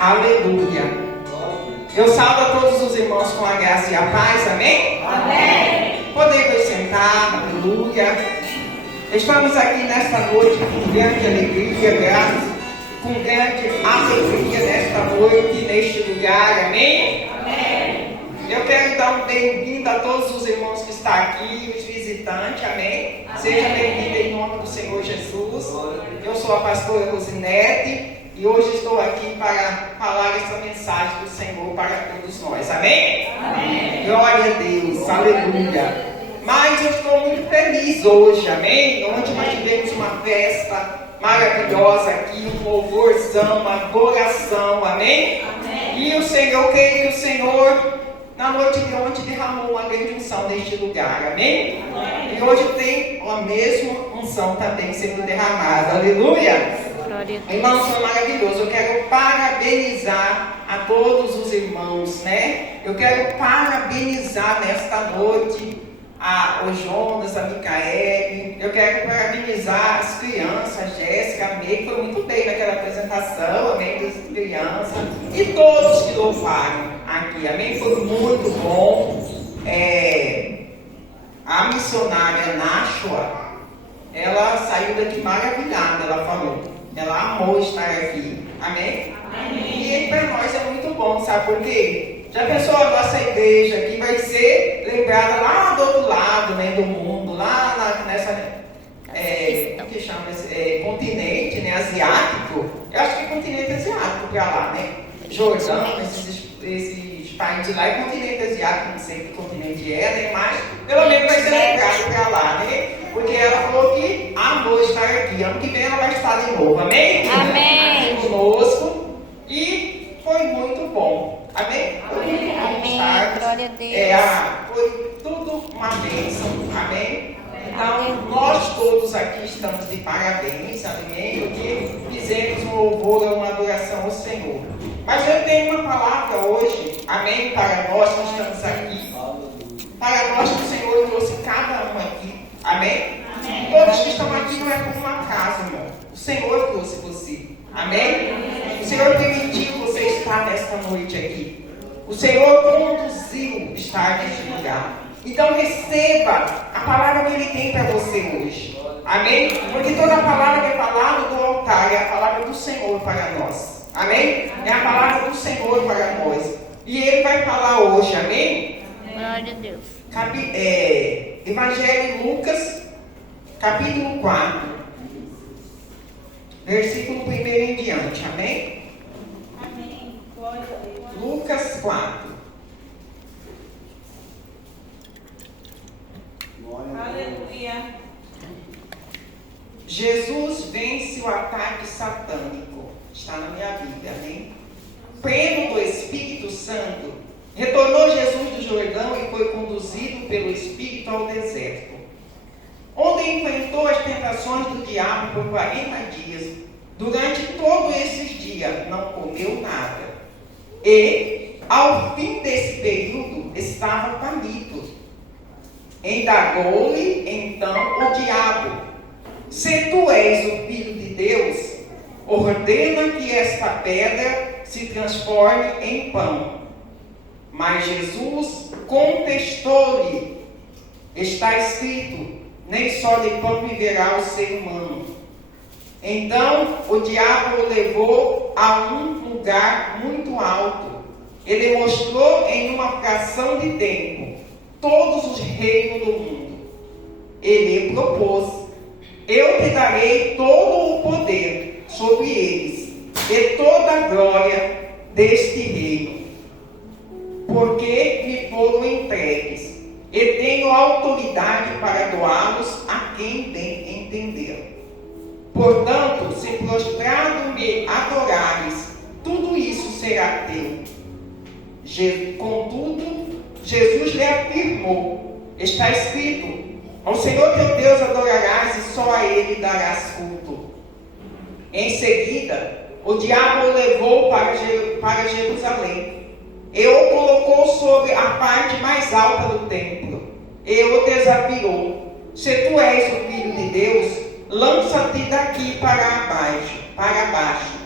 Aleluia. Eu saúdo a todos os irmãos com a graça e a paz, amém? Amém. Podemos sentar, aleluia. Estamos aqui nesta noite com grande alegria, graças, com grande alegria nesta noite, neste lugar, amém? Amém. Eu quero dar um bem-vindo a todos os irmãos que estão aqui, os visitantes, amém? Amém. Seja bem-vindo em nome do Senhor Jesus. Eu sou a pastora Rosinete e hoje estou aqui para falar essa mensagem do Senhor para todos nós, amém? Amém. Glória a Deus, aleluia. Mas eu estou muito feliz hoje, amém? Ontem nós tivemos uma festa maravilhosa aqui, um louvorzão, uma adoração, amém? Amém. E o Senhor, eu creio que o Senhor, na noite de ontem, derramou uma grande unção neste lugar, amém? Amém. E hoje tem a mesma unção também sendo derramada, aleluia? Irmãos, foi maravilhoso. Eu quero parabenizar a todos os irmãos, né? Eu quero parabenizar nesta noite o Jonas, a Micaele. Eu quero parabenizar as crianças, a Jéssica, a May, foi muito bem naquela apresentação, amém, das crianças. E todos que louvaram aqui, amém, foi muito bom. A missionária Nashua, ela saiu daqui maravilhada, ela falou. Ela amou estar aqui, amém? Amém. E para nós é muito bom, sabe por quê? Já pensou a nossa igreja aqui vai ser lembrada lá do outro lado, né, do mundo, lá nessa, o que chama esse continente, né, asiático. Eu acho que é continente asiático para lá, né? Jordão, esses países lá é continente asiático, não sei que continente é, né? Mas pelo menos vai ser lembrado para lá, né? Porque ela falou que amou estar aqui. Ano que vem ela vai estar de novo, amém? Amém. Aqui conosco. E foi muito bom. Amém? Foi muito bom estar. Glória a Deus. Foi tudo uma bênção. Amém? Então, nós todos aqui estamos de parabéns, amém? Porque fizemos um louvor, uma adoração ao Senhor. Mas eu tenho uma palavra hoje, amém? Para nós que estamos aqui. Para nós que o Senhor trouxe cada um aqui. Amém? Amém. Todos que estão aqui não é por um acaso, irmão. O Senhor trouxe você. Amém? O Senhor permitiu você estar nesta noite aqui. O Senhor conduziu estar neste lugar. Então receba a palavra que Ele tem para você hoje. Amém? Porque toda a palavra que é falada do altar é a palavra do Senhor para nós. Amém? É a palavra do Senhor para nós. E Ele vai falar hoje. Amém? Glória a Deus. Evangelho de Lucas, capítulo 4, versículo 1 em diante, amém? Amém. Glória a Deus. Lucas 4. Aleluia. Jesus vence o ataque satânico. Está na minha Bíblia, amém? Pleno do Espírito Santo, retornou Jesus do Jordão e foi conduzido pelo Espírito ao deserto, onde enfrentou as tentações do diabo por 40 dias. Durante todos esses dias não comeu nada. E, ao fim desse período, estava faminto. Indagou-lhe então o diabo: se tu és o Filho de Deus, ordena que esta pedra se transforme em pão. Mas Jesus contestou-lhe: está escrito, nem só de pão viverá o ser humano. Então o diabo o levou a um lugar muito alto. Ele mostrou em uma fração de tempo todos os reinos do mundo. Ele propôs: eu te darei todo o poder sobre eles e toda a glória deste reino, porque me foram entregues, e tenho autoridade para doá-los a quem bem entender. Portanto, se prostrado me adorares, tudo isso será teu. Contudo, Jesus lhe afirmou: está escrito, ao Senhor teu Deus adorarás e só a Ele darás culto. Em seguida, o diabo o levou para Jerusalém e o colocou sobre a parte mais alta do templo e o desafiou: se tu és o Filho de Deus, lança-te daqui para baixo,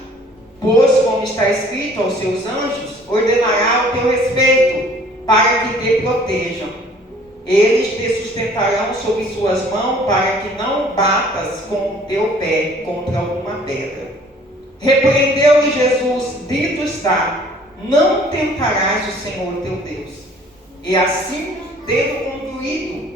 Pois, como está escrito aos seus anjos, ordenará o teu respeito, para que te protejam. Eles te sustentarão sob suas mãos, para que não batas com o teu pé contra alguma pedra. Repreendeu-lhe Jesus, dito está, não tentarás o Senhor teu Deus. E assim, tendo concluído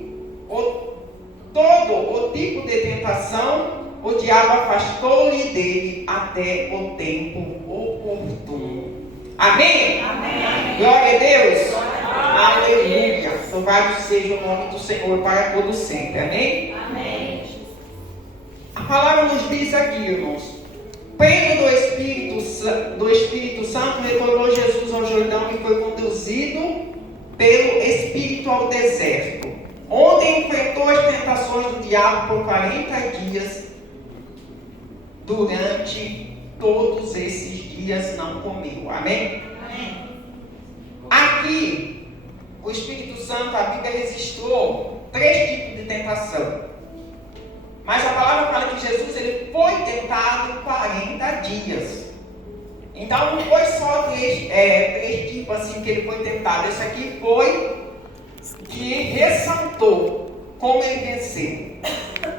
todo o tipo de tentação, o diabo afastou-lhe dele até o tempo oportuno. Amém? Amém. Glória a Deus. Aleluia. Louvado seja o nome do Senhor para todo sempre. Amém? Amém. A palavra nos diz aqui, irmãos. Pleno do Espírito Santo, retornou Jesus ao Jordão e foi conduzido pelo Espírito ao deserto, onde enfrentou as tentações do diabo por 40 dias. Durante todos esses dias não comeu. Amém? Amém. Aqui, o Espírito Santo, a Bíblia registrou 3 tipos de tentação. Mas a palavra fala que Jesus ele foi tentado 40 dias. Então não foi só três tipos assim que ele foi tentado. Esse aqui foi que ressaltou como ele venceu.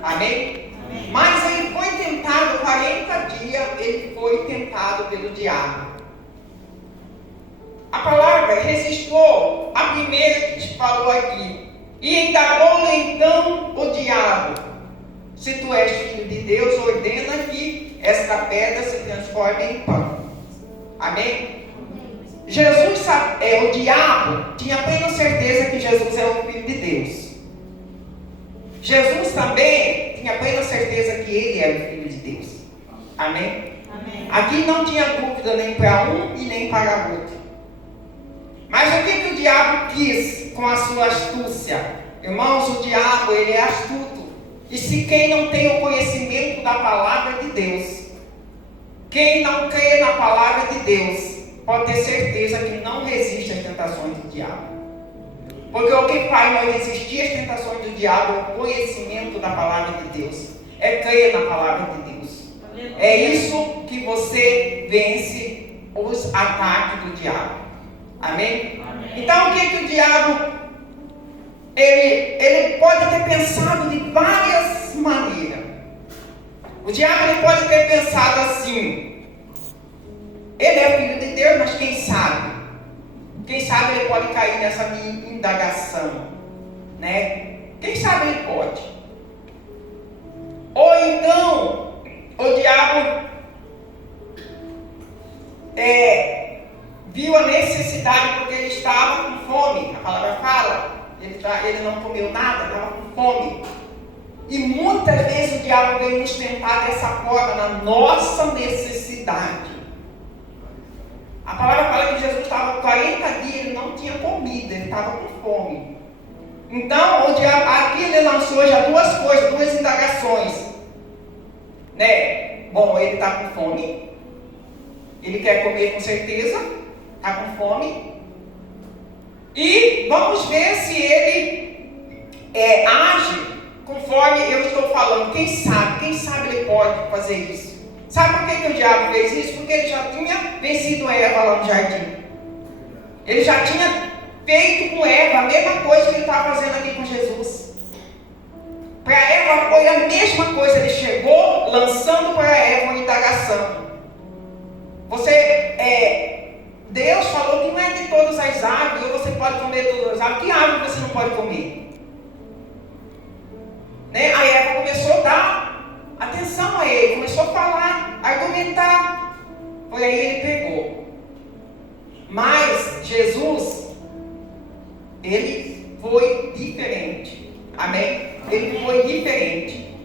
Amém? Amém. Mas ele foi tentado 40 dias, ele foi tentado pelo diabo. A palavra registrou a primeira que te falou aqui. E indagou-lhe então o diabo: se tu és filho de Deus, ordena que esta pedra se transforme em pão. Amém? Jesus, o diabo tinha plena certeza que Jesus era o filho de Deus. Jesus também tinha plena certeza que ele era o filho de Deus. Amém? Amém. Aqui não tinha dúvida nem para um e nem para outro. Mas o que o diabo quis com a sua astúcia? Irmãos, o diabo ele é astuto. E se quem não tem o conhecimento da palavra de Deus, quem não crê na palavra de Deus, pode ter certeza que não resiste às tentações do diabo. Porque o que faz nós resistir às tentações do diabo é o conhecimento da palavra de Deus. É crer na palavra de Deus. É isso que você vence os ataques do diabo. Amém? Amém. Então o que o diabo... Ele pode ter pensado de várias maneiras. O diabo ele pode ter pensado assim: ele é filho de Deus, mas quem sabe? Quem sabe ele pode cair nessa minha indagação, né? Quem sabe ele pode. Ou então, o diabo viu a necessidade porque ele estava com fome. A palavra fala. Ele não comeu nada, estava com fome. E muitas vezes o diabo vem nos tentar dessa forma, na nossa necessidade. A palavra fala que Jesus estava 40 dias, ele não tinha comida, ele estava com fome. Então, o diabo, aqui ele lançou já duas coisas, duas indagações. Né? Bom, ele está com fome, ele quer comer com certeza, está com fome. E vamos ver se ele age conforme eu estou falando. Quem sabe ele pode fazer isso. Sabe por que o diabo fez isso? Porque ele já tinha vencido Eva lá no jardim. Ele já tinha feito com Eva a mesma coisa que ele estava fazendo aqui com Jesus. Para Eva foi a mesma coisa. Ele chegou lançando para Eva uma indagação. Deus falou que não é de todas as árvores, ou você pode comer todas as árvores. Que árvore você não pode comer? Né? A Eva começou a dar atenção a ele, começou a falar, a argumentar. Foi aí ele pegou. Mas Jesus, ele foi diferente. Amém? Ele foi diferente.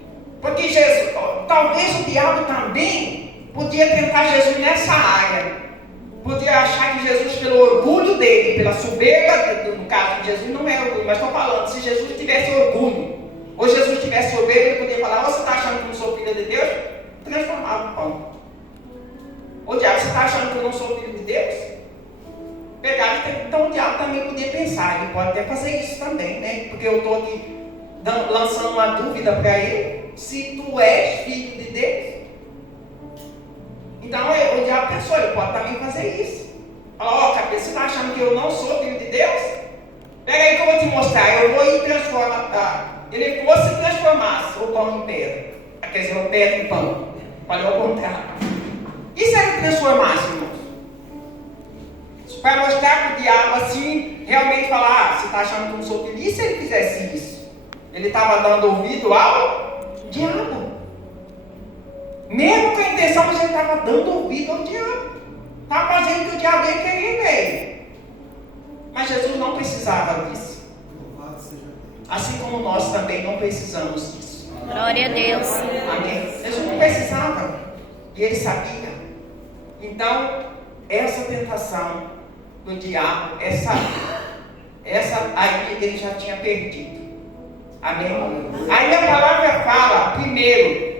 Porque Jesus, talvez o diabo também podia tentar Jesus nessa área. Podia achar que Jesus, pelo orgulho dele, pela soberba, no caso de Jesus não é orgulho, mas estou falando, se Jesus tivesse orgulho, ou Jesus tivesse soberba, ele podia falar: você está achando que eu não sou filho de Deus? Transformava o pão. O diabo, você está achando que eu não sou filho de Deus? Pegava, então o diabo também podia pensar, ele pode até fazer isso também, né? Porque eu estou aqui lançando uma dúvida para ele, se tu és filho de Deus. Então o diabo pensou, ele pode também fazer isso. Falou, ó, você está achando que eu não sou filho de Deus? Pega aí que eu vou te mostrar, eu vou ir transformar, tá? Ele fosse transformasse o pão em pedra. Quer dizer, o pedra em pão. Falei ao contrário. E se ele transformasse, irmãos? Para mostrar para o diabo assim, realmente falar, você está achando que eu não sou filho? E se ele fizesse isso? Ele estava dando ouvido ao diabo. Mesmo com a intenção, mas ele estava dando ouvido ao diabo. Estava fazendo o que o diabo ia querer dele. Mas Jesus não precisava disso. Assim como nós também não precisamos disso. Glória a Deus. Amém? Jesus não precisava. E ele sabia. Então, essa tentação do diabo, essa aí ele já tinha perdido. Amém? Aí a palavra fala, primeiro,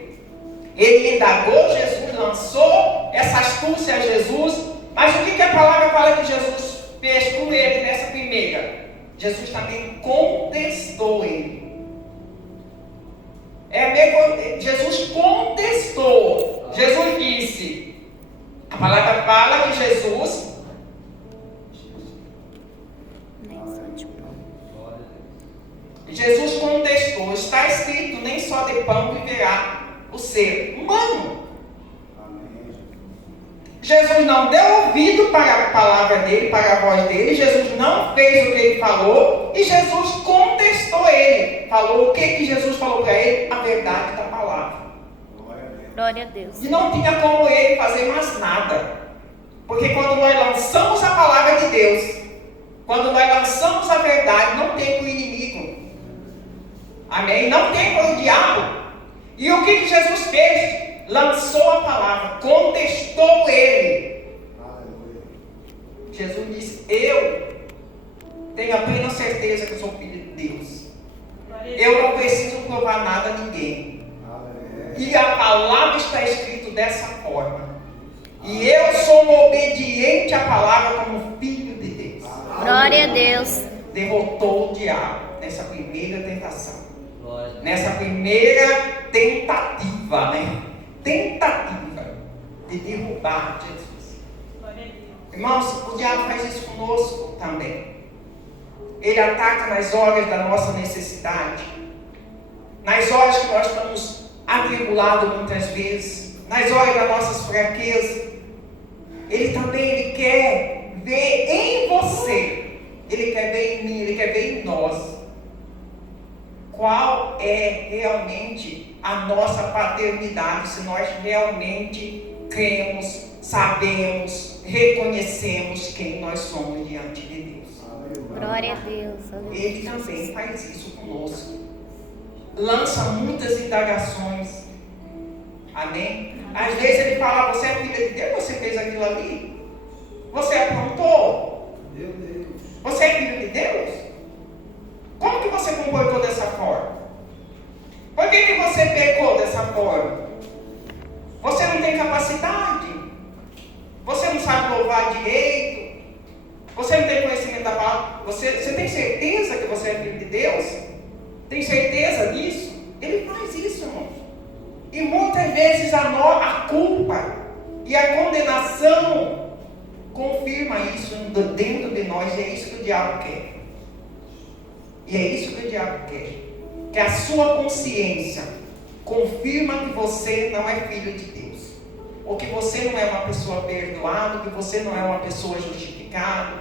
ele indagou Jesus, lançou essa astúcia a Jesus, mas o que a palavra fala que Jesus fez com ele nessa primeira? Jesus também contestou ele. Jesus contestou. Jesus disse, a palavra fala que Jesus contestou, está escrito, nem só de pão viverá o ser humano. Jesus não deu ouvido para a palavra dele, para a voz dele. Jesus não fez o que ele falou. E Jesus contestou ele. Falou o que Jesus falou para ele? A verdade da palavra. Glória a Deus. E não tinha como ele fazer mais nada. Porque quando nós lançamos a palavra de Deus, quando nós lançamos a verdade, não tem para o inimigo. Amém? Não tem para o diabo. E o que Jesus fez? Lançou a palavra, contestou ele. Jesus disse, eu tenho a plena certeza que eu sou filho de Deus. Eu não preciso provar nada a ninguém. E a palavra está escrita dessa forma. E eu sou obediente à palavra como filho de Deus. Glória a Deus. Derrotou o diabo nessa primeira tentação. Nessa primeira tentativa, né? Tentativa de derrubar Jesus. Irmãos, o diabo faz isso conosco também. Ele ataca nas horas da nossa necessidade, nas horas que nós estamos atribulados muitas vezes, nas horas das nossas fraquezas. Ele quer ver em você, ele quer ver em mim, ele quer ver em nós qual é realmente a nossa paternidade, se nós realmente cremos, sabemos, reconhecemos quem nós somos diante de Deus. Glória a Deus. Ele também faz isso conosco. Lança muitas indagações. Amém? Às vezes ele fala, você é filha de Deus, você fez aquilo ali? Você aprontou? Meu Deus. Você é filho de Deus? Como que você comportou dessa forma? Por que você pecou dessa forma? Você não tem capacidade? Você não sabe louvar direito? Você não tem conhecimento da palavra? Você tem certeza que você é filho de Deus? Tem certeza disso? Ele faz isso, irmãos. E muitas vezes a culpa e a condenação confirma isso dentro de nós. E é isso que o diabo quer. E é isso que o diabo quer. Que a sua consciência confirma que você não é filho de Deus. Ou que você não é uma pessoa perdoada, que você não é uma pessoa justificada.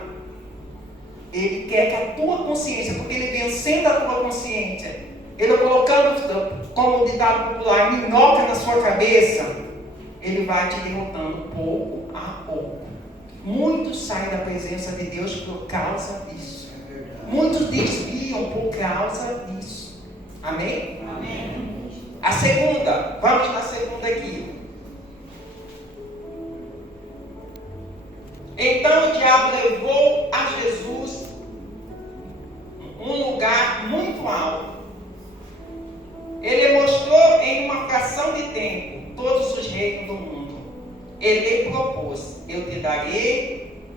Ele quer que a tua consciência, porque ele vencendo a tua consciência, ele colocando, como o ditado popular, minhoca na sua cabeça, ele vai te derrotando pouco a pouco. Muitos saem da presença de Deus por causa disso. Muitos desviam por causa disso. Amém? Amém. A segunda, vamos na segunda aqui. Então o diabo levou a Jesus um lugar muito alto. Ele mostrou em uma fração de tempo todos os reinos do mundo. Ele lhe propôs, eu te darei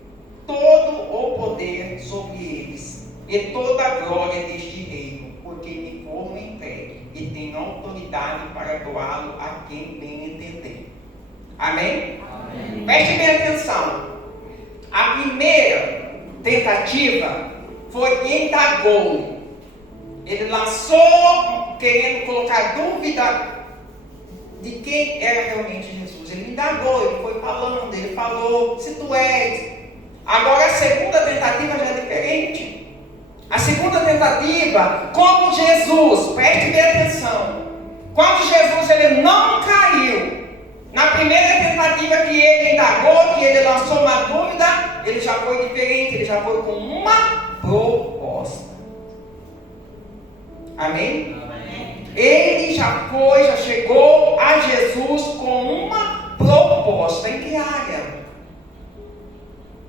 todo o poder sobre eles e toda a glória deste reino, porque me foram entregue e tenho autoridade para doá-lo a quem bem entender. Amém? Amém. Preste bem atenção. A primeira tentativa foi indagou. Ele lançou, querendo colocar dúvida de quem era realmente Jesus. Ele indagou, ele foi falando, ele falou, se tu és. Agora a segunda tentativa já é diferente. A segunda tentativa, como Jesus, preste bem atenção. Quando Jesus ele não caiu, na primeira tentativa que ele indagou, que ele lançou uma dúvida, ele já foi diferente, ele já foi com uma proposta. Amém? Amém. Ele já chegou a Jesus com uma proposta. Em que área?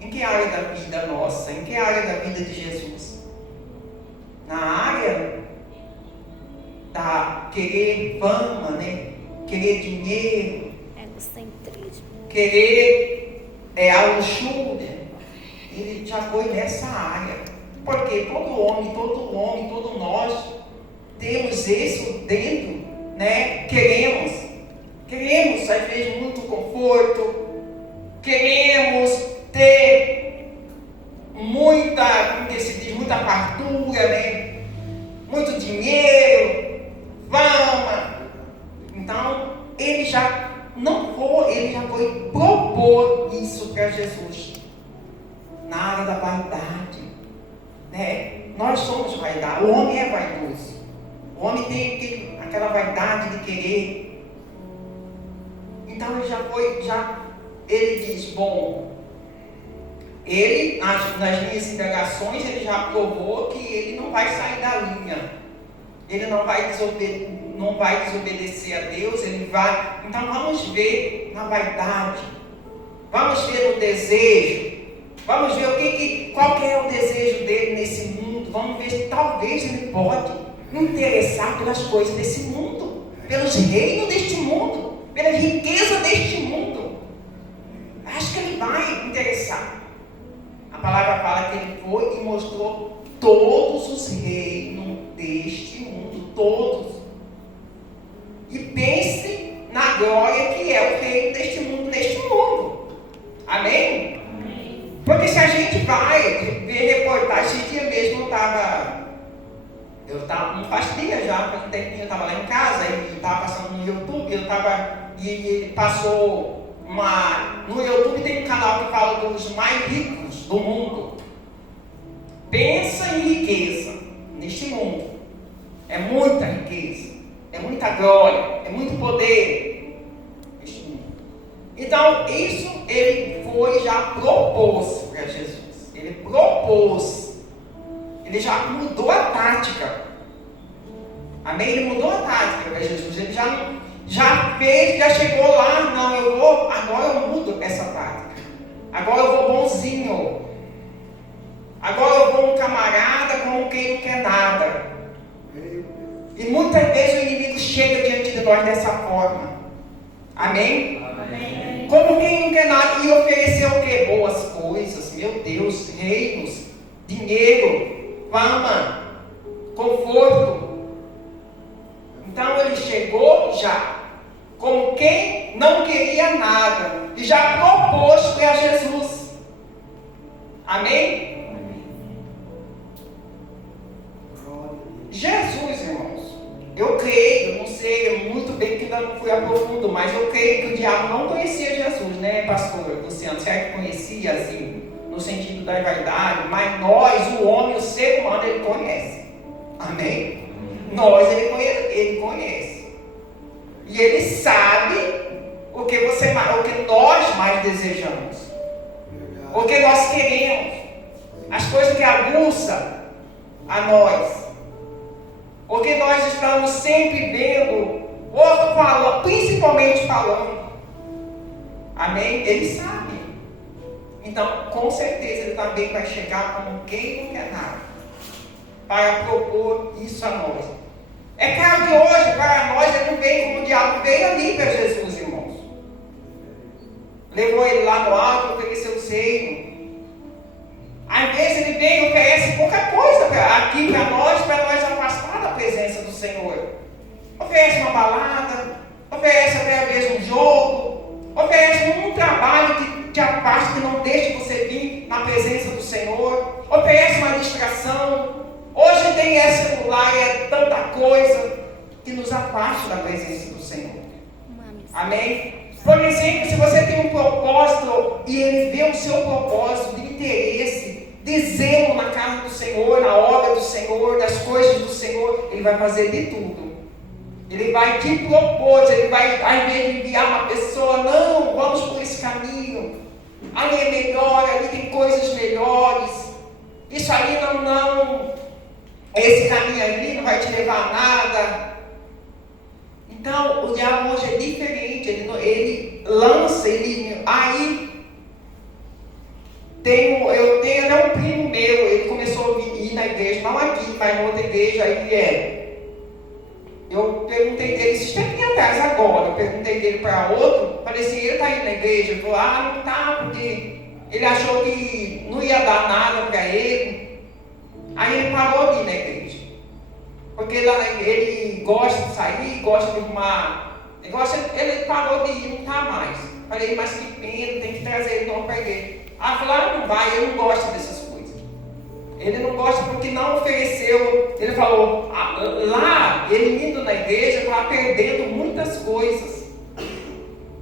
Em que área da vida nossa? Em que área da vida de Jesus? Na área da querer fama, né? Querer dinheiro, Egocentrismo. querer a luxúria. Ele já foi nessa área. Porque todo homem, todo nós temos isso dentro, né? Queremos às vezes muito conforto, queremos ter muita, como que se diz, muita fartura, né? Muito dinheiro, fama. Então, ele já foi propor isso para Jesus. Na área da vaidade, né? Nós somos vaidade, o homem é vaidoso. O homem tem aquela vaidade de querer. Então ele diz, bom, ele, nas minhas indagações, ele já provou que ele não vai sair da linha. Ele não vai desobedecer a Deus, ele vai. Então vamos ver na vaidade, vamos ver no desejo, vamos ver qual que é o desejo dele nesse mundo. Vamos ver se talvez ele pode interessar pelas coisas desse mundo, pelos reinos deste mundo, pela riqueza deste mundo. Acho que ele vai interessar. A palavra fala que ele foi e mostrou todos os reinos deste mundo, todos. E pense na glória que é o reino deste mundo, neste mundo. Amém? Amém. Porque se a gente vai ver reportagem, esse dia mesmo não faz dia já, faz um tempinho eu estava lá em casa e estava passando no YouTube, e passou no YouTube tem um canal que fala dos mais ricos do mundo. Pensa em riqueza neste mundo. É muita riqueza, é muita glória, é muito poder neste mundo. Então, isso ele já propôs para Jesus. Ele propôs. Ele já mudou a tática. Amém? Ele mudou a tática para Jesus. Ele já chegou lá. Não, agora eu mudo essa tática. Agora eu vou bonzinho. Agora eu vou um camarada como quem não quer nada. E muitas vezes o inimigo chega diante de nós dessa forma. Amém? Amém. Como quem não quer nada e oferecer o quê? Boas coisas. Meu Deus, reinos, dinheiro, fama, conforto. Então ele chegou já como quem não queria nada e já propôs para Jesus. Amém? Jesus, irmãos, eu creio, eu não sei muito bem que ainda não fui a profundo, mas eu creio que o diabo não conhecia Jesus, né, pastor Luciano? Certo que conhecia, assim, no sentido da verdade, mas nós, o homem, o ser humano, ele conhece. Amém? Nós, ele conhece. E ele sabe o que nós mais desejamos. O que nós queremos. As coisas que aguçam a nós. O que nós estamos sempre vendo, ou falando, principalmente falando. Amém? Ele sabe. Então, com certeza, ele também vai chegar como quem não quer nada, para propor isso a nós. É claro que hoje, para nós, ele não veio como o diabo veio ali para Jesus, irmãos. Levou ele lá no alto, ofereceu o reino. Às vezes ele vem e oferece pouca coisa aqui para nós afastar da presença do Senhor. Oferece uma balada, oferece até mesmo um jogo, Oferece um trabalho que te afaste, que não deixe você vir na presença do Senhor. Oferece uma distração. Hoje tem celular e é tanta coisa que nos afasta da presença do Senhor. Amém? Por exemplo, se você tem um propósito e ele vê o seu propósito de interesse, de zelo na casa do Senhor, na obra do Senhor, nas coisas do Senhor, ele vai fazer de tudo. Ele vai te propor, ele vai, ao invés de enviar uma pessoa, não, vamos por esse caminho. Ali é melhor, ali tem coisas melhores. Isso ali não, esse caminho ali não vai te levar a nada. Então, o diabo hoje é diferente, ele lança, aí eu tenho até um primo meu, ele começou a ir na igreja, não aqui, mas na outra igreja, eu perguntei dele, esses tempinhos atrás, agora, eu perguntei dele para outro, falei assim, ele está indo na igreja? Ele falou, não está, porque ele achou que não ia dar nada para ele, aí ele parou de ir na igreja. Porque lá ele gosta de sair, gosta de arrumar. Ele parou de ir, não está mais. Falei, mas que pena, tem que trazer ele para a igreja. Falou, não vai, ele não gosta dessas coisas. Ele não gosta porque não ofereceu. Ele falou, lá, ele indo na igreja, estava perdendo muitas coisas.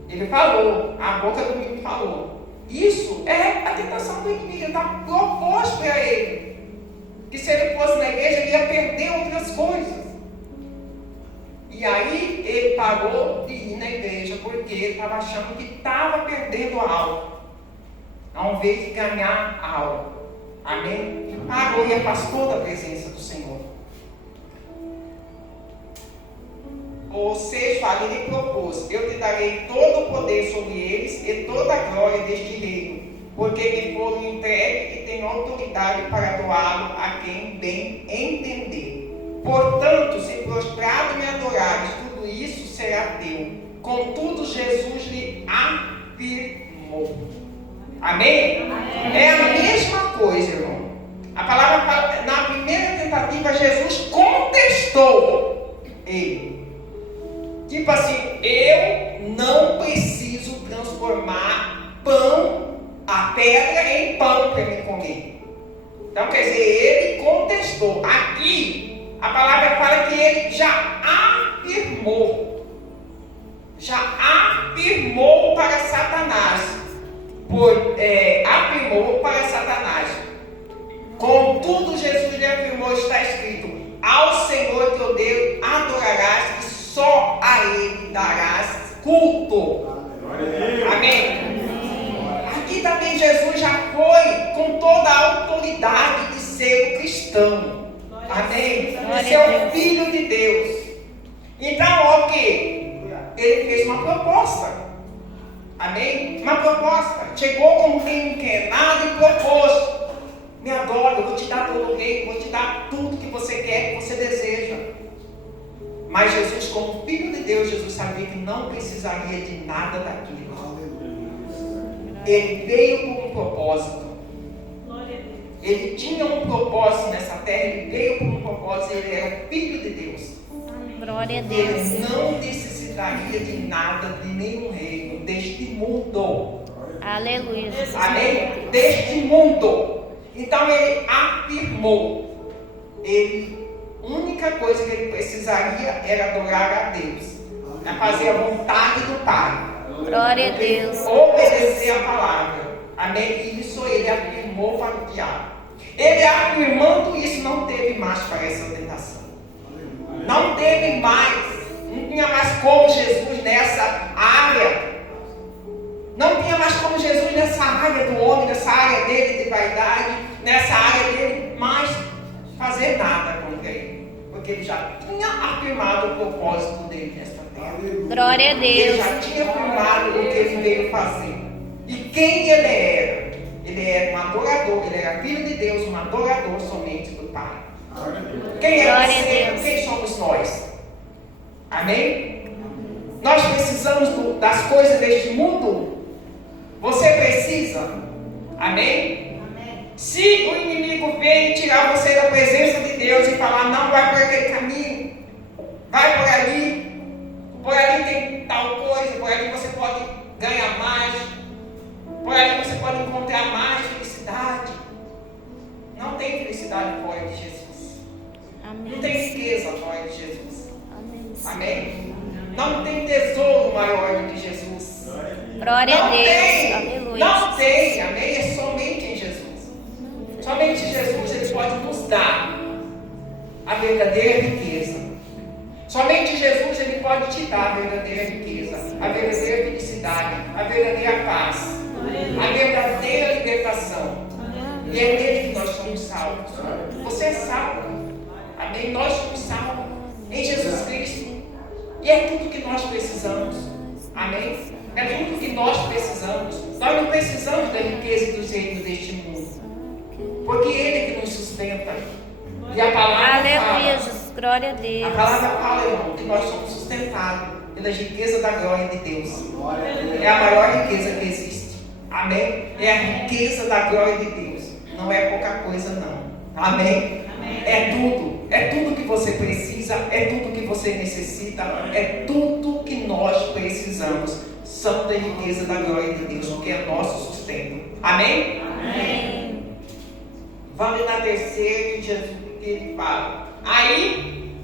Ele falou, a boca do menino falou. Isso é a tentação do inimigo, ele está proposto para ele. Que se ele fosse na igreja, ele ia perder outras coisas. E aí, ele parou de ir na igreja, porque ele estava achando que estava perdendo algo, ao invés de ganhar algo. Amém? E parou e afastou da presença do Senhor. Ou seja, ele propôs, eu te darei todo o poder sobre eles e toda a glória deste reino, porque me foram entregues e tenho autoridade para doá-lo a quem bem entender. Portanto, se prostrado me adorares, tudo isso será teu. Contudo, Jesus lhe afirmou. Amém? Amém? É a mesma coisa, irmão. A palavra fala, na primeira tentativa, Jesus contestou ele. Tipo assim, eu não preciso transformar a pedra em pão para me comer. Então, quer dizer, ele contestou. Aqui, a palavra fala que ele já afirmou. Já afirmou para Satanás. Afirmou para Satanás. Contudo, Jesus lhe afirmou, está escrito, ao Senhor teu Deus adorarás e só a Ele darás culto. Amém? Aqui também Jesus já foi com toda a autoridade de ser o cristão. Amém? De ser o Filho de Deus. Então, ok, ele fez uma proposta. Amém? Uma proposta. Chegou como quem não quer nada e propôs. Me adora, eu vou te dar todo o reino, vou te dar tudo que você quer, que você deseja. Mas Jesus, como Filho de Deus, Jesus sabia que não precisaria de nada daquilo. Ele veio com um propósito. Ele tinha um propósito nessa terra, ele veio com um propósito, ele era o Filho de Deus. Glória a Deus. Ele não necessitaria de nada, de nenhum reino, deste mundo. Aleluia. Amém? Deste mundo. Então ele afirmou. A única coisa que ele precisaria era adorar a Deus. Fazer a vontade do Pai. Glória a Deus. Obedecer a palavra. Amém? Isso ele afirmou para o diabo. Ele afirmando isso, não teve mais para essa tentação. Não teve mais. Não tinha mais como Jesus nessa área. Não tinha mais como Jesus nessa área do homem, nessa área dele de vaidade, nessa área dele mais fazer nada contra ele. Porque ele já tinha afirmado o propósito dele nesta terra. Glória a Deus. Ele já tinha afirmado o que ele veio fazer. E quem ele era? Ele era um adorador, ele era filho de Deus, um adorador somente do Pai. Quem é você? Quem somos nós? Amém? Nós precisamos das coisas deste mundo? Você precisa? Amém? Se o inimigo vem tirar você da presença de Deus e falar, não vai por aquele caminho, vai por ali tem tal coisa, por ali você pode ganhar mais. Por aí você pode encontrar mais felicidade. Não tem felicidade fora de Jesus. Amém. Não tem riqueza fora de Jesus. Amém. Amém? Não tem tesouro maior do que Jesus. Glória a Não Deus. tem. Aleluia. Não tem. Amém? É somente em Jesus. Somente Jesus ele pode nos dar a verdadeira riqueza. Somente Jesus ele pode te dar a verdadeira riqueza, a verdadeira felicidade, a verdadeira paz, a verdadeira libertação. E é nele que nós somos salvos. Você é salvo. Amém? Nós somos salvos em Jesus Cristo. E é tudo que nós precisamos. Amém? É tudo que nós precisamos. Nós não precisamos da riqueza dos reinos deste mundo. Porque Ele que nos sustenta. E a palavra Aleluia, fala. Jesus. Glória a Deus. A palavra fala, irmão, que nós somos sustentados pela riqueza da glória de Deus. É a maior riqueza que existe. Amém? É a riqueza da glória de Deus. Não é pouca coisa, não. Amém? É tudo. É tudo que você precisa. É tudo que você necessita. É tudo que nós precisamos. São da riqueza da glória de Deus, porque é nosso sustento. Amém? Amém. Vamos na terceira que Jesus que ele fala. Aí,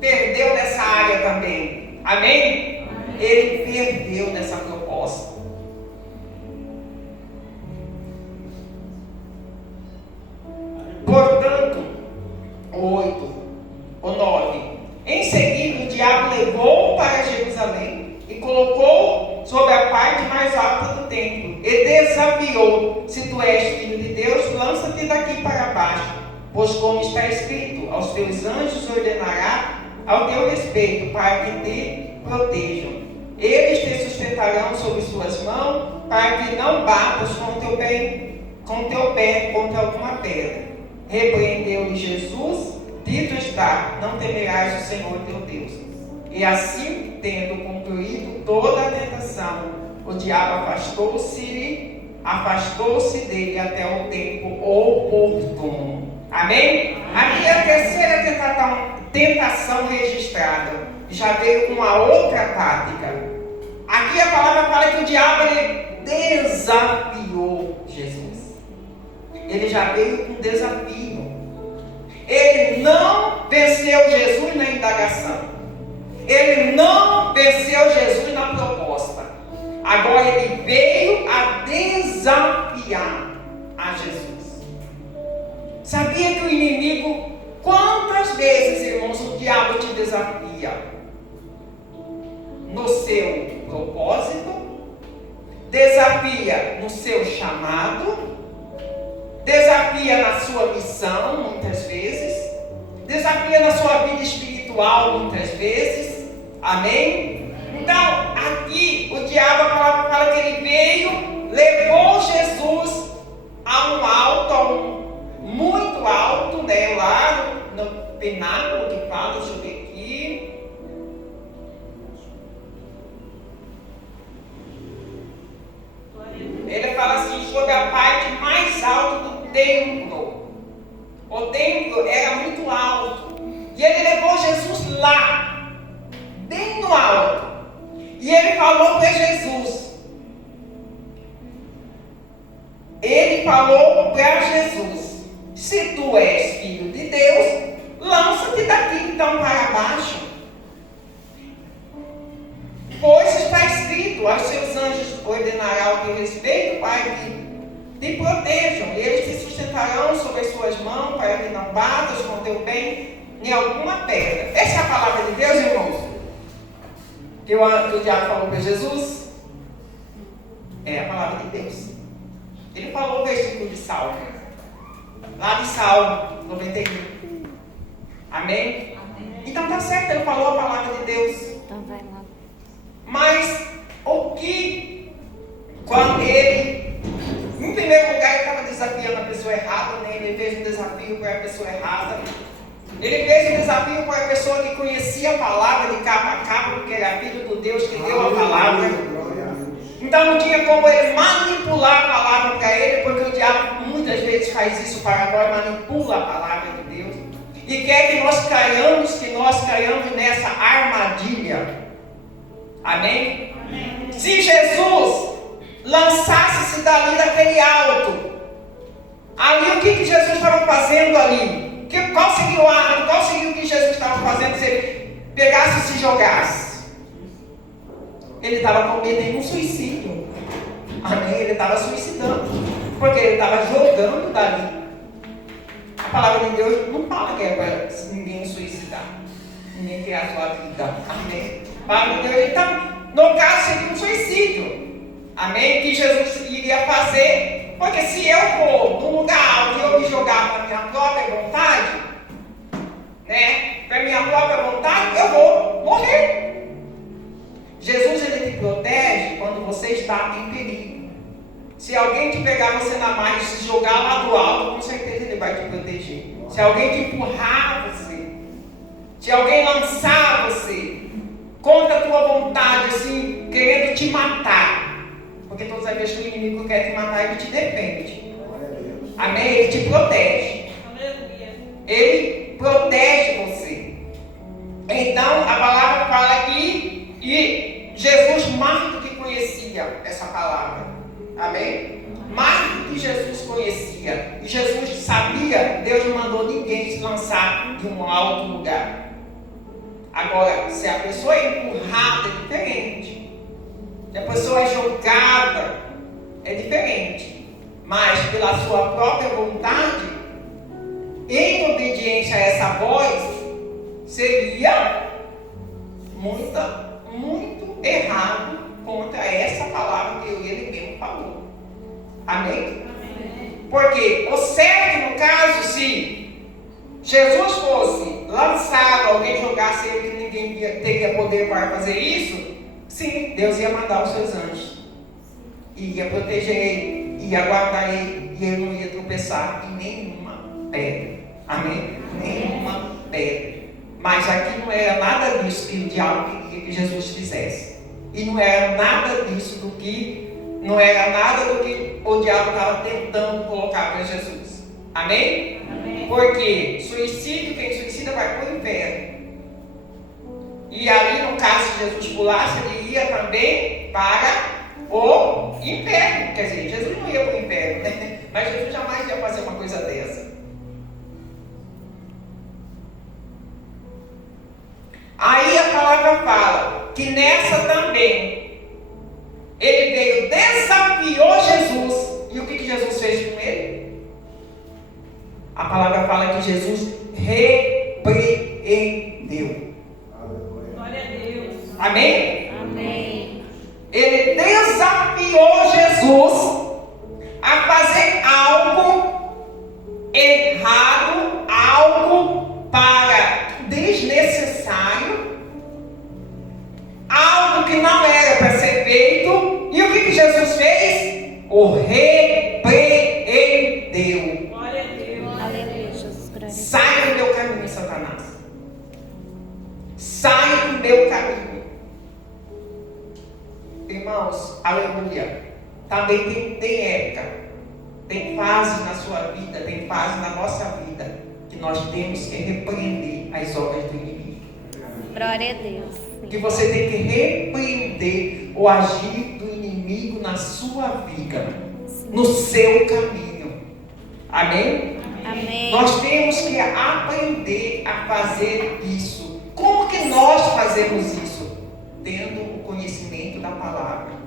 perdeu nessa área também. Amém? Ele perdeu nessa proposta. Portanto, o 8, o 9. Em seguida, o diabo levou-o para Jerusalém e colocou sobre a parte mais alta do templo e desafiou: se tu és filho de Deus, lança-te daqui para baixo, pois como está escrito, aos teus anjos ordenará ao teu respeito, para que te protejam. Eles te sustentarão sobre suas mãos, para que não batas com o teu pé contra alguma pedra. Repreendeu-lhe Jesus: dito está, não temerás o Senhor teu Deus. E assim, tendo concluído toda a tentação, o diabo afastou-se dele até o tempo oportuno. Amém? Aqui é a terceira tentação registrada. Já veio com uma outra tática. Aqui a palavra fala que o diabo ele desafiou Jesus. Ele já veio com desafio. Ele não venceu Jesus na indagação. Ele não venceu Jesus na proposta. Agora ele veio a desafiar a Jesus. Sabia que o inimigo, quantas vezes, irmãos, o diabo te desafia? No seu propósito, desafia no seu chamado, desafia na sua missão, muitas vezes, desafia na sua vida espiritual, muitas vezes. Amém? Então, aqui o diabo, a palavra fala que ele veio, levou Jesus a um alto, muito alto, né? Lá no pináculo que fala, deixa eu ver aqui. Ele fala assim, sobre a parte mais alta do templo. O templo era muito alto. E ele levou Jesus lá, bem no alto. E ele falou para Jesus. Ele falou para Jesus: se tu és filho de Deus, lança-te daqui então para baixo. Pois está escrito: aos seus anjos ordenará o teu respeito para que te protejam. E eles te sustentarão sobre as suas mãos, para que não batas com o teu pé em alguma pedra. Essa é a palavra de Deus, irmãos? Que o diabo falou para Jesus? É a palavra de Deus. Ele falou o versículo de Salmo. Lá de Salmo 91. Amém? Então está certo, ele falou a palavra de Deus. Então vai lá. Mas o que, quando ele, em primeiro lugar, ele estava desafiando a pessoa errada, né? Ele fez um desafio para a pessoa errada. Ele fez um desafio para a pessoa que conhecia a palavra de cabo a cabo, porque era filho do Deus que deu a palavra. Então não tinha como ele manipular a palavra para ele, porque o diabo muitas vezes faz isso para nós, manipula a palavra de Deus. E quer que nós caiamos nessa armadilha. Amém? Se Jesus lançasse-se dali daquele alto, ali o que Jesus estava fazendo ali? Qual seria o ato? Qual seria o que Jesus estava fazendo se ele pegasse e se jogasse? Ele estava cometendo um suicídio. Amém? Ele estava suicidando. Porque ele estava jogando dali. A palavra de Deus não fala que é para ninguém suicidar. Ninguém quer a sua vida. Amém? A palavra de Deus, ele está, no caso, seria um suicídio. Amém? Que Jesus iria fazer. Porque se eu for num lugar alto e eu me jogar para a minha própria vontade, né? Para a minha própria vontade, eu vou morrer. Jesus, ele te protege quando você está em perigo. Se alguém te pegar você na margem e se jogar lá do alto, com certeza ele vai te proteger. Se alguém te empurrar você, se alguém lançar você contra a tua vontade, assim, querendo te matar, porque todas as vezes que o inimigo quer te matar, ele te defende. Amém? Ele te protege. Ele protege você. Então, a palavra fala aqui, e Jesus mais do que conhecia essa palavra. Amém? Mais do que Jesus conhecia. E Jesus sabia, Deus não mandou ninguém se lançar de um alto lugar. Agora, se a pessoa é empurrada, é diferente. Se a pessoa é jogada, é diferente. Mas pela sua própria vontade, em obediência a essa voz, seria muito errado contra essa palavra que ele mesmo falou. Amém? Amém? Porque o certo, no caso, se Jesus fosse lançado, alguém jogasse ele, que ninguém teria poder para fazer isso, sim, Deus ia mandar os seus anjos. E ia proteger ele, ia guardar ele, e ele não ia tropeçar em nenhuma pedra. Amém? Nenhuma pedra. Mas aqui não era nada disso que o diabo queria que Jesus fizesse. E não era nada disso do que o diabo estava tentando colocar para Jesus. Amém? Amém? Porque suicídio, quem suicida vai para o inferno. E ali, no caso, se Jesus pulasse, ele ia também para o inferno. Quer dizer, Jesus não ia para o inferno, né? Mas Jesus jamais ia fazer uma coisa dessa. Aí a palavra fala que nessa também ele veio, desafiou Jesus. E o que Jesus fez com ele? A palavra fala que Jesus repreendeu. Glória a Deus. Amém? Amém. Ele desafiou Jesus a fazer algo errado, algo para desnecessário, algo que não era para ser feito. E o que Jesus fez? O repreendeu. Glória a Deus. Aleluia, Jesus. Glória a Deus. Sai do meu caminho, Satanás. Sai do meu caminho. Irmãos, aleluia. Também tem época, tem fase na sua vida, tem fase na nossa vida, que nós temos que repreender as obras do inimigo. Glória a Deus. Que você tem que repreender o agir do inimigo na sua vida, no seu caminho. Amém? Amém. Nós temos que aprender a fazer isso. Como que nós fazemos isso? Tendo o conhecimento da palavra.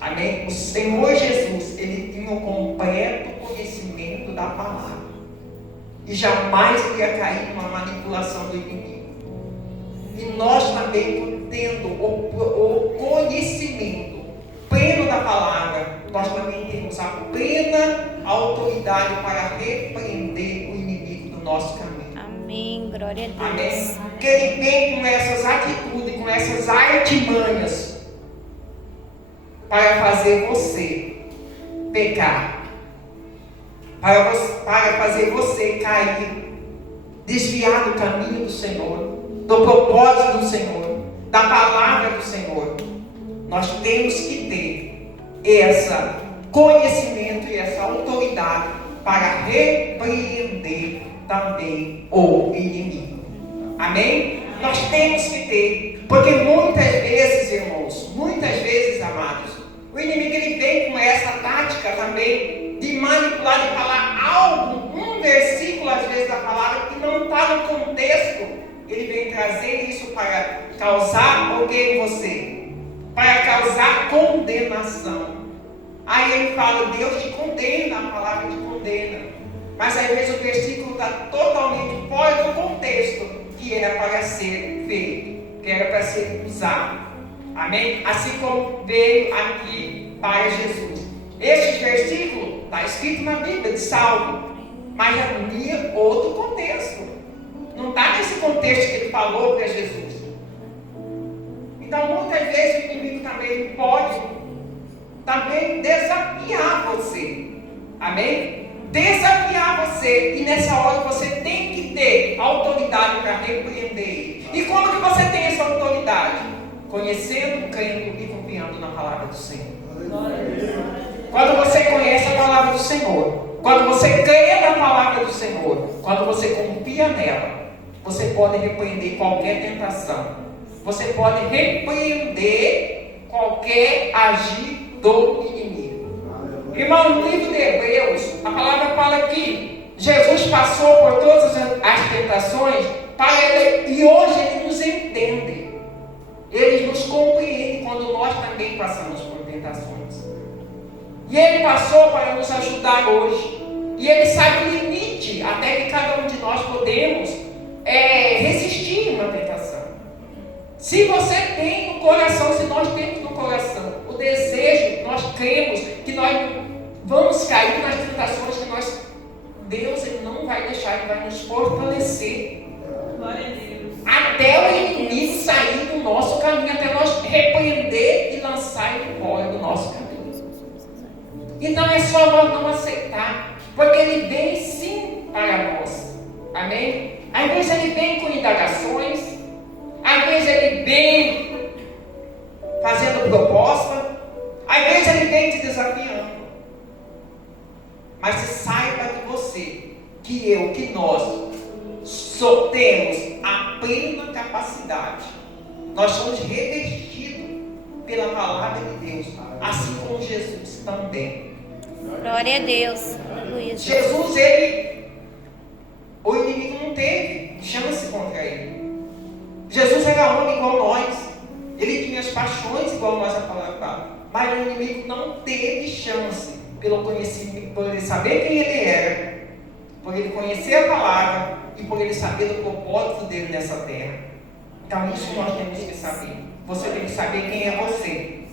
Amém? O Senhor Jesus, ele tinha um completo conhecimento da palavra. E jamais iria cair numa manipulação do inimigo. E nós também, tendo o conhecimento pleno da palavra, nós também temos a plena autoridade para repreender o inimigo do nosso caminho. Amém. Glória a Deus. Amém? Que ele vem com essas atitudes, com essas artimanhas, para fazer você pecar, para fazer você cair, desviar do caminho do Senhor, do propósito do Senhor, da palavra do Senhor. Nós temos que ter esse conhecimento e essa autoridade para repreender também o inimigo. Amém? Nós temos que ter, porque muitas vezes, irmãos, O inimigo ele vem com essa tática também de manipular, de falar algo, um versículo às vezes da palavra que não está no contexto. Ele vem trazer isso para causar o que em você? Para causar condenação. Aí ele fala, Deus te condena, a palavra te condena. Mas às vezes o versículo está totalmente fora do contexto que era para ser feito, que era para ser usado. Amém? Assim como veio aqui para Jesus. Este versículo está escrito na Bíblia de Salmo, mas havia outro contexto. Não está nesse contexto que ele falou para Jesus. Então muitas vezes o inimigo também pode desafiar você. Amém? Desafiar você. E nessa hora você tem que ter autoridade para repreender ele. E como que você tem essa autoridade? Conhecendo, crendo e confiando na palavra do Senhor. Quando você conhece a palavra do Senhor, quando você crê na palavra do Senhor, quando você confia nela, você pode repreender qualquer tentação. Você pode repreender qualquer agir do inimigo. Irmão, no livro de Hebreus, a palavra fala que Jesus passou por todas as tentações para ele, e hoje ele nos entende. Ele nos compreende quando nós também passamos por tentações. E ele passou para nos ajudar hoje. E ele sabe o limite até que cada um de nós podemos resistir uma tentação. Se você tem no coração, se nós temos no coração o desejo, nós cremos que nós vamos cair nas tentações que Deus ele não vai deixar, ele vai nos fortalecer. Glória a Deus. Até o inimigo sair do nosso caminho, até nós repreender e lançar ele fora do nosso caminho. Então é só nós não aceitar, porque ele vem sim para nós. Amém? Às vezes ele vem com indagações, às vezes ele vem fazendo proposta, às vezes ele vem te desafiando. Mas se saiba que você, que eu, que nós só temos a plena capacidade. Nós somos revestidos pela palavra de Deus, assim como Jesus também. Glória a Deus. Aleluia. Jesus, o inimigo não teve chance contra ele. Jesus era homem igual nós. Ele tinha as paixões igual nós, a palavra fala. Mas o inimigo não teve chance pelo conhecimento, por ele saber quem ele era, por ele conhecer a palavra e por ele saber do propósito dele nessa terra. Então isso nós temos que saber. Você tem que saber quem é você.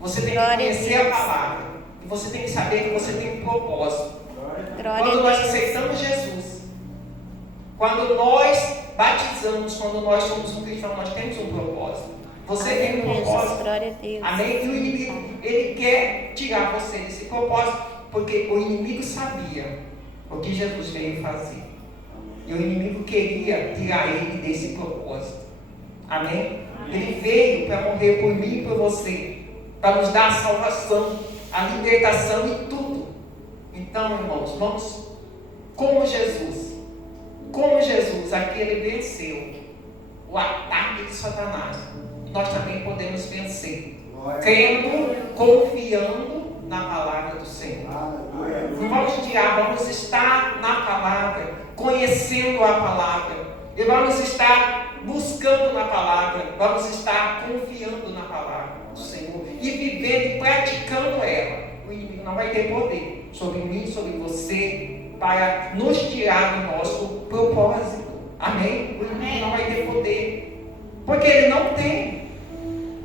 Você tem que conhecer a palavra. E você tem que saber que você tem um propósito. Quando nós aceitamos Jesus, quando nós batizamos, quando nós somos um cristão, nós temos um propósito. Você tem um propósito. Glória a Deus. Amém? E o inimigo, ele quer tirar você desse propósito, porque o inimigo sabia o que Jesus veio fazer. E o inimigo queria tirar ele desse propósito. Amém? Ele veio para morrer por mim e por você, para nos dar a salvação, a libertação e tudo. Então, irmãos, vamos como Jesus. Como Jesus, aquele venceu o ataque de Satanás, nós também podemos vencer, crendo, confiando na palavra do Senhor. Não vamos tirar, vamos estar na palavra, conhecendo a palavra, e vamos estar buscando na palavra, vamos estar confiando na palavra do Senhor e vivendo e praticando ela. O inimigo não vai ter poder sobre mim, sobre você, para nos tirar do nosso propósito. Amém? O inimigo não vai ter poder, porque ele não tem.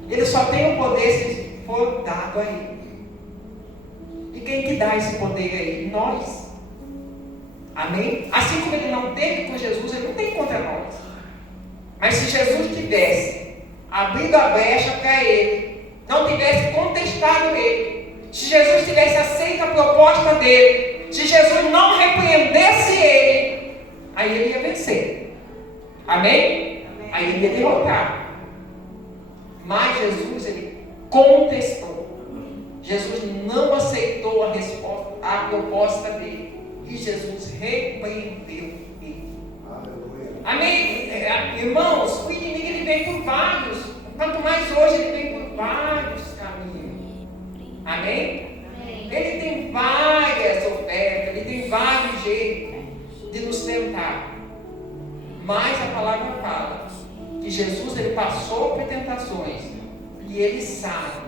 Ele só tem o poder se for dado a ele. E quem que dá esse poder a ele? Nós. Amém? Assim como ele não teve com Jesus, ele não tem contra nós. Mas se Jesus tivesse abrido a brecha para ele, não tivesse contestado ele, se Jesus tivesse aceito a proposta dele, se Jesus não repreendesse ele, aí ele ia vencer. Amém? Aí ele ia derrotar. Mas Jesus, ele contestou. Jesus não aceitou a proposta dele. E Jesus repreendeu ele. Amém? Irmãos, o inimigo ele vem por vários. Quanto mais hoje ele vem por vários caminhos. Amém? Ele tem várias ofertas, ele tem vários jeitos de nos tentar. Mas a palavra fala que Jesus ele passou por tentações e ele sabe,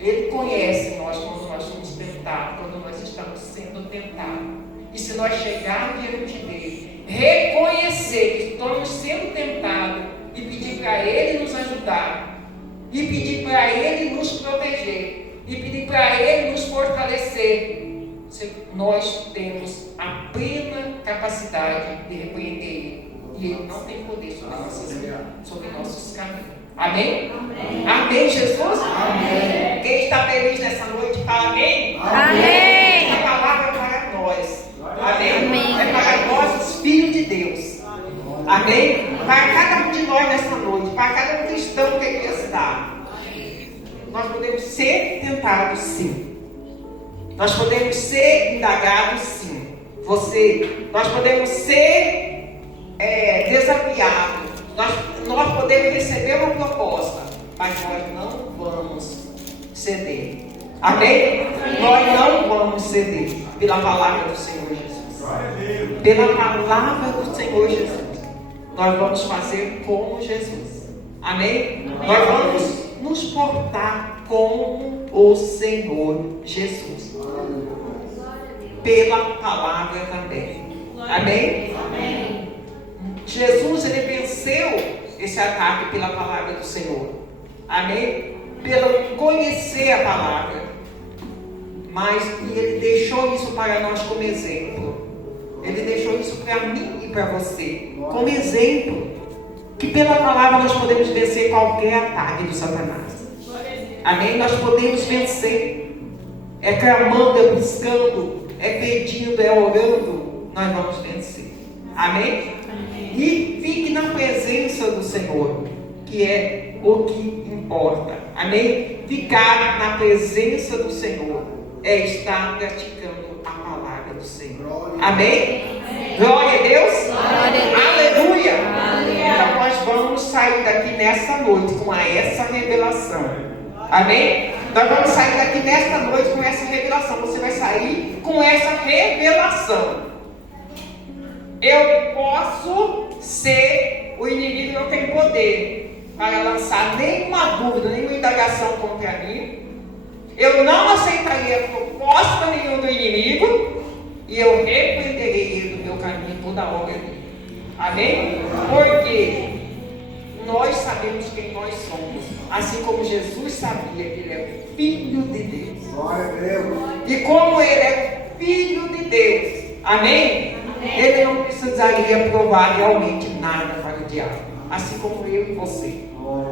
ele conhece nós quando nós somos tentados, quando nós estamos sendo tentados. E se nós chegarmos diante dele, reconhecer que estamos sendo tentados e pedir para ele nos ajudar, e pedir para ele nos proteger, e pedir para ele nos fortalecer, nós temos a plena capacidade de repreender ele. E ele não tem poder sobre nossas vidas, sobre nossos caminhos. Amém? Amém, amém Jesus? Amém. Quem está feliz nessa noite, fala amém? Amém. A palavra é para nós. Amém? Amém. É para nós, os filhos de Deus. Amém? Para cada um de nós nessa noite, para cada um cristão que aqui está. Nós podemos ser tentados, sim. Nós podemos ser indagados, sim. Nós podemos ser desafiados. Nós podemos receber uma proposta, mas nós não vamos ceder. Amém? Nós não vamos ceder pela palavra do Senhor Jesus. Pela palavra do Senhor Jesus. Nós vamos fazer como Jesus. Amém? Nós vamos nos portar como o Senhor Jesus. Pela palavra também. Amém? Amém. Jesus, ele venceu esse ataque pela palavra do Senhor. Amém? Pelo conhecer a palavra. Mas ele deixou isso para nós como exemplo. Ele deixou isso para mim e para você como exemplo. Que pela palavra nós podemos vencer qualquer ataque do Satanás. Amém? Nós podemos vencer. É clamando, é buscando, é pedindo, é orando. Nós vamos vencer. Amém? E fique na presença do Senhor, que é o que importa. Amém? Ficar na presença do Senhor é estar praticando a palavra do Senhor. Amém? Glória a Deus. Aleluia. Então nós vamos sair daqui nessa noite com essa revelação. Amém? Nós vamos sair daqui nesta noite com essa revelação. Você vai sair com essa revelação. Eu posso ser o inimigo, eu tenho poder para lançar nenhuma dúvida, nenhuma indagação contra mim. Eu não aceitaria proposta nenhuma do inimigo e eu repreenderei ele do meu caminho toda a obra dele. Amém? Porque nós sabemos quem nós somos, assim como Jesus sabia que ele é o Filho de Deus. E como ele é o Filho de Deus, amém? Ele não precisaria provar realmente nada para o diabo, assim como eu e você.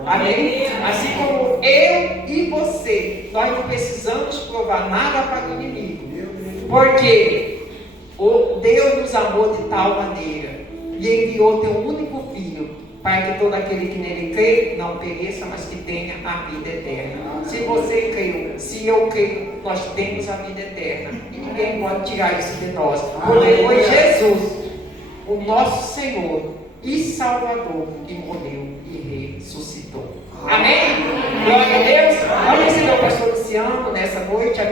Amém? Assim como eu e você, nós não precisamos provar nada para o inimigo, porque Deus nos amou de tal maneira e enviou teu único Filho, para que todo aquele que nele crê não pereça, mas que tenha a vida eterna. Se você creu, se eu creio, nós temos a vida eterna e ninguém pode tirar isso de nós, porque foi Jesus, o nosso Senhor e Salvador, que morreu e ressuscitou. Amém? Glória a Deus. Vamos receber o pastor Luciano nessa noite.